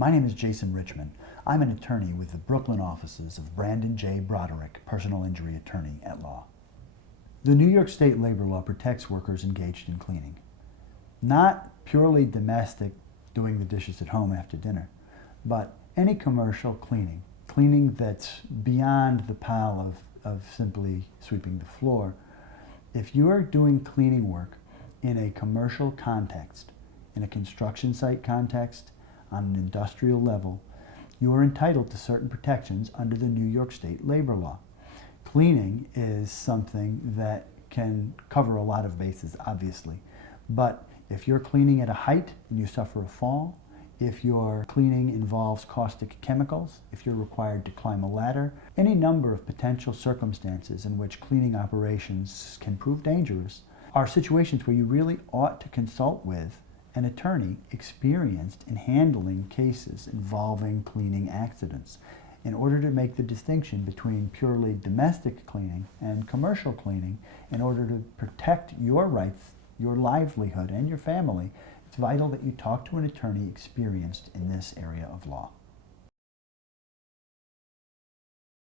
My name is Jason Richmond. I'm an attorney with the Brooklyn offices of Brandon J. Broderick, personal injury attorney at law. The New York State labor law protects workers engaged in cleaning. Not purely domestic, doing the dishes at home after dinner, but any commercial cleaning. Cleaning that's beyond the pile of simply sweeping the floor. If you are doing cleaning work in a commercial context, in a construction site context, on an industrial level, you are entitled to certain protections under the New York State labor law. Cleaning is something that can cover a lot of bases, obviously, but if you're cleaning at a height and you suffer a fall, if your cleaning involves caustic chemicals, if you're required to climb a ladder, any number of potential circumstances in which cleaning operations can prove dangerous are situations where you really ought to consult with an attorney experienced in handling cases involving cleaning accidents in order to make the distinction between purely domestic cleaning and commercial cleaning in order to protect your rights, your livelihood, and your family. It's vital that you talk to an attorney experienced in this area of law.